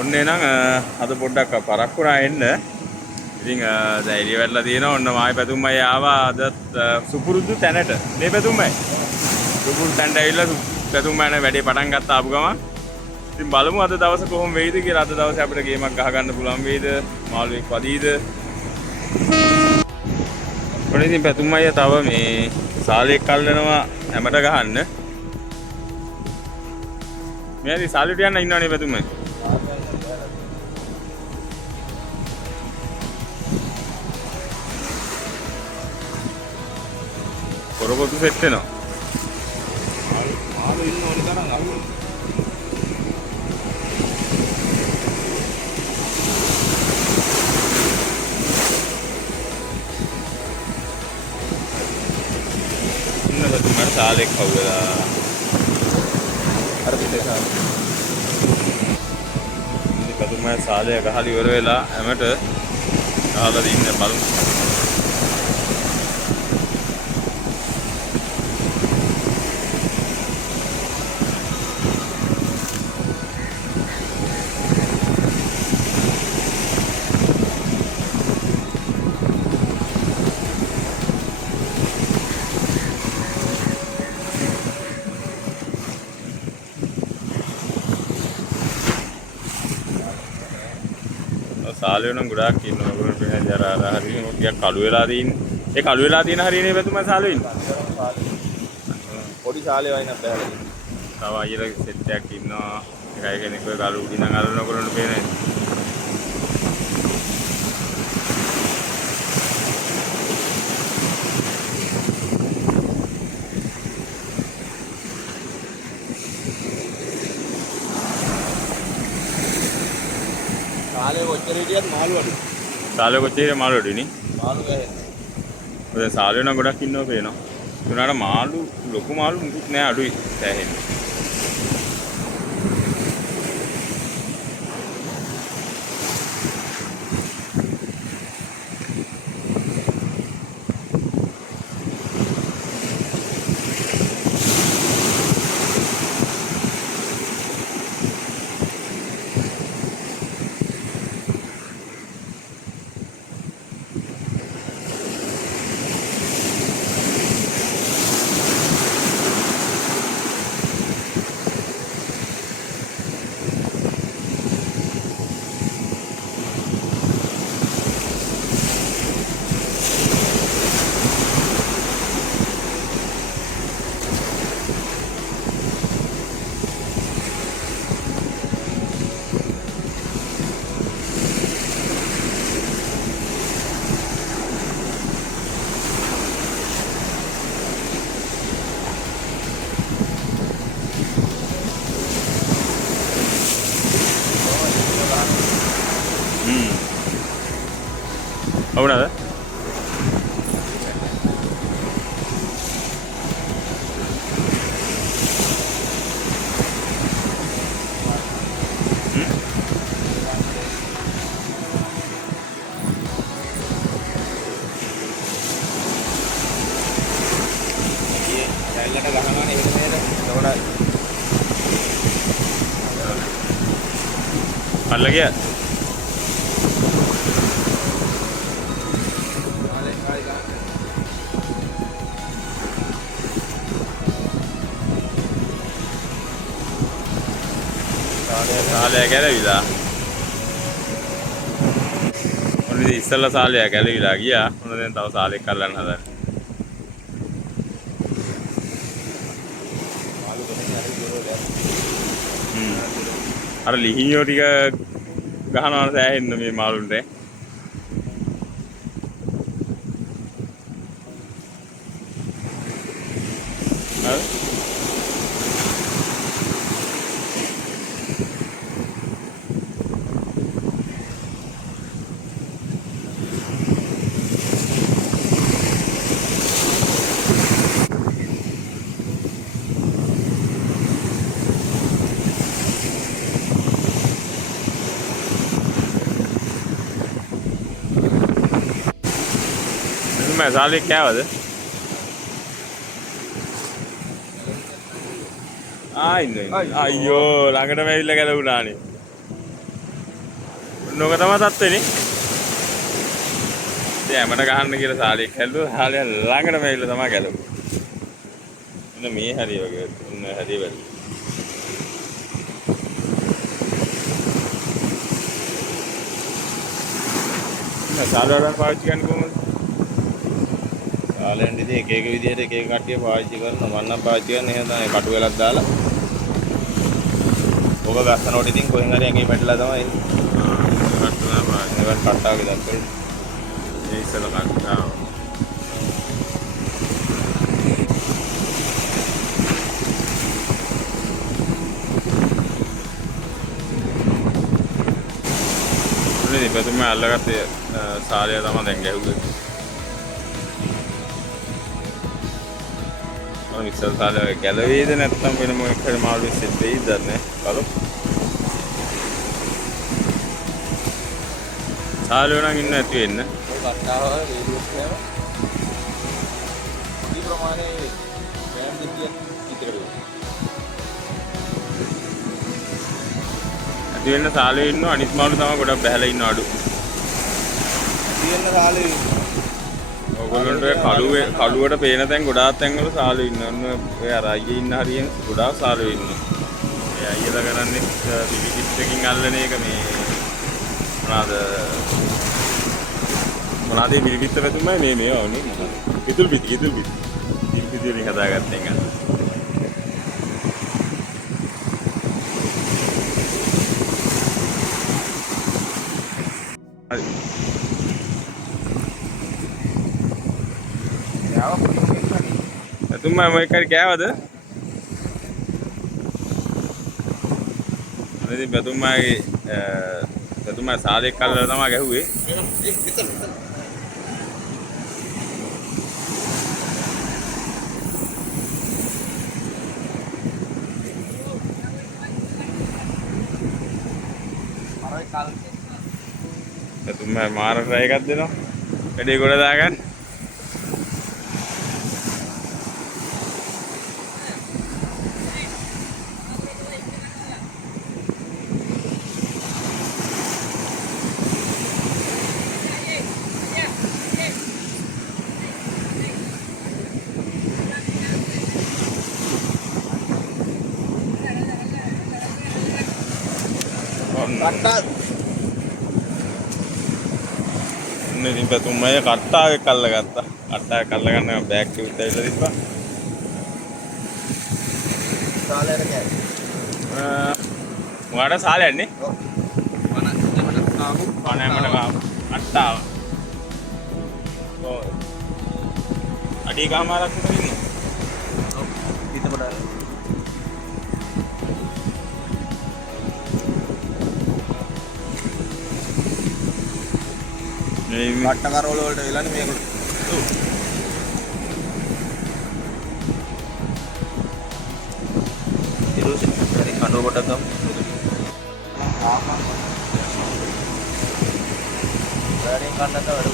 ඔන්න එහෙනම් අද පොඩ්ඩක් පරක්කුණා එන්න. ඉතින් දැන් එළිය වැටලා තියෙනවා. ඔන්න මායි පැතුම්මයි ආවා අදත් සුපුරුදු තැනට. මේ පැතුම්මයි. සුපුරුදු තැනට ඇවිල්ලා පැතුම්මයි වැඩේ පටන් ගත්ත ආපු ගමන්. ඉතින් බලමු අද දවස කොහොම වෙයිද කියලා. අද දවසේ අපිට ගේමක් ගහ ගන්න පුළුවන් වෙයිද? මාළුවෙක් වදීද? ඔන්න ඉතින් පැතුම්මයි තව මේ සාලෙක් අල්ලනවා හැමට ගහන්න. මෙයාදී සාලෙට යන්න ඉන්නවනේ පැතුම්මයි. පොරකොටු සෙට් වෙනවා. මාළු ඉන්න ඕනි තරම් අහුවෙ. ඉන්නද තුමාට සාලෙක් හවුවලා. අර පිටේ සාලේ. ඉතින් කතුමා සාලය ගහලා ඉවර වෙලා හැමට ගහලා දින්න බලමු. සාලේ නම් ගොඩාක් ඉන්නවා. ඔයගොල්ලෝ පේන්නේ අර හරියට ටිකක් කළු වෙලා තියෙන්නේ. ඒ කළු වෙලා තියෙන හරියනේ පැතුමා සාලේ ඉන්නේ. පොඩි සාලේ වයින් අපහලා. තව අයියලා සෙට් එකක් ඉන්නවා. එකයි කෙනෙක් ඔය කළු උඩින් අරන ඔයගොල්ලෝ පේන්නේ. සාලේ කොච්චර හිටියත් මාළු අඩු. සාලේ කොච්චර මාළු අඩුනේ? මාළු ගහන්නේ. ඔය සාලේ නම් ගොඩක් ඉන්නවා පේනවා. උනාට මාළු ලොකු මාළු මුකුත් නෑ අඩුයි සෑහෙන්නේ. అవునా अलग है සාලය ගැලවිලා. ඔන්න ඉතින් ඉස්සෙල්ලා සාලය ගැලවිලා ගියා. ඔන්න දැන් තව සාලෙක් අල්ලන්න හදන්නේ. අර ලිහිණියෝ ටික ගහනවා සෑහෙන්න මේ මාළුන්ට. मैं साले क्या वजह ආ ඉන්නේ අයියෝ ළඟටම ඇවිල්ලා ගැලවුණානේ නොක තමයි තත්ත්වෙනේ. ඉතින් හැමත ගහන්න කියලා සාලියක් හැල්ලුවා. සාලිය ළඟටම ඇවිල්ලා තමයි ගැලුවා. එන්න මේ හරිය වගේ. ඔන්න හරිය වැඩි. සාලවරන් පාවිච්චි කරන්නේ කොහොමද? සාලෙන් ඉතින් එක එක විදිහට එක එක කට්ටිය පාවිච්චි කරනවා. මම නම් පාවිච්චි කරන්නේ එහෙම තමයි කටු වෙලක් දාලා. ඔබ ගස්සනකොට ඉතින් කොහෙන් හරි ඇඟේ පැටලලා තමයි එන්නේ. කට්ටුනා පාවිච්චි. ඒවත් කට්ටාවගේ දැක්කේ. ඒ ඉස්සෙල්ලා කට්ටාව. ඉතින් පැතුම අල්ලගත්තේ සාලිය තමයි දැන් ගැහුවේ. මම ඉස්සෙල්ලා සාලිය ගැලවේද නැත්නම් වෙන මොකක් හරි මාළු සෙට් වෙයිද දන්නේ බලමු. සාලිය නම් ඉන්න ඇති වෙන්න. ඔය කට්ටාව වේදුවක් ගෑම. පොඩි ප්‍රමාණයේ ගෑම් දෙකියක් විතර වෙනවා. ඇති වෙන්න සාලිය ඉන්නවා අනිත් මාළු තමයි ගොඩක් බහැලා ඉන්න අඩු. තියෙන සාලේ ඔයගොල්ලන්ට කළුවට පේන තැන් ගොඩාක් තැන්වල සාලු ඉන්නවා. ඔය අර අයියේ ඉන්න හරියෙන් ගොඩාක් සාලු ඉන්නවා. ඒ අයියලා කරන්නේ විවිධිත්වකින් අල්ලන එක මේ මොනවාද විවිධිත්ව පැතුමයි මේවා වුනේ මොකද? පිටුල් පිටි වලින් හදාගත්ත එක. හරි. तुम मैं कर क्या बता अरे तुम साल एक कल लड़ना क्या हुए तुम मार ट्राई कर देना कड़ी गोड़ा दागन කට්ටා ඉතින් පැතුමයි කට්ටාවේ කල්ල ගත්තා. කට්ටාවේ කල්ල ගන්න බෑග් එක විතර ඉල්ල තිබ්බා. සාලයට ගෑම. මොකට සාලයක් නේ? ඔව්. වනමට කාපු. වනමට කාපු. කට්ටාව. ඔව්. අඩි ගාමාරක් විතර ඉන්නවා. ඔව්. පිටපොඩ. කට්ට කරවල වලට වෙලානේ මේක. ඉරුස් හරි කඩුව පොඩක් ගමු. වැඩින් කන්නත් වැඩු.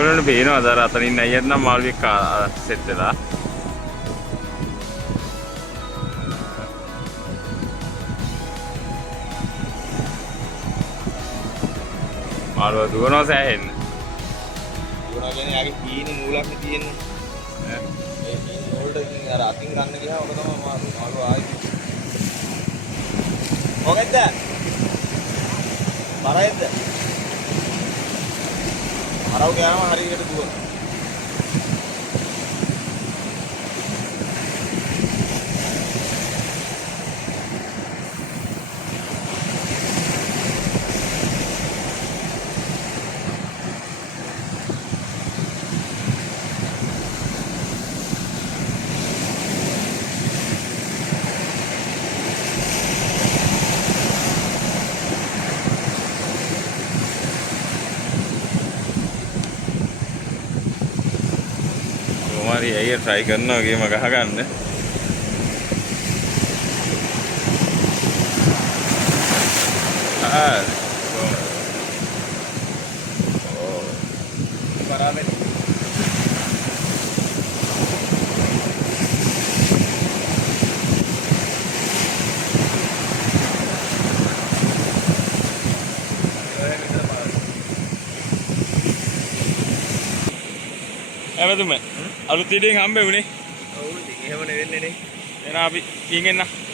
ඔයගොල්ලන්ට පේනවද අර අතනින් අයියට නම් මාළුවෙක් සෙට් වෙලා මාළුව දුවනවා සෑහෙන්න. දුවනවා කියන්නේ යාගේ කීනේ නූලක් නේ තියෙන්නේ. ඒ කීනේ නූලට ඉතින් අර අතින් ගන්න ගියාම ඔක තමයි මාළුව ආයි. මොකෙද්ද? මරයිද? මරව ගියාම හරියට දුවන. හරි ඇයි try කරනවා ගේම ගහගන්න. බරාබර එමෙතුම අලුත් ඉඩියෙන් හම්බෙන්නේ. ඔව් ඉතින් එහෙමනේ වෙන්නේ නේ. එහෙනම් අපි ගිහින් එන්න.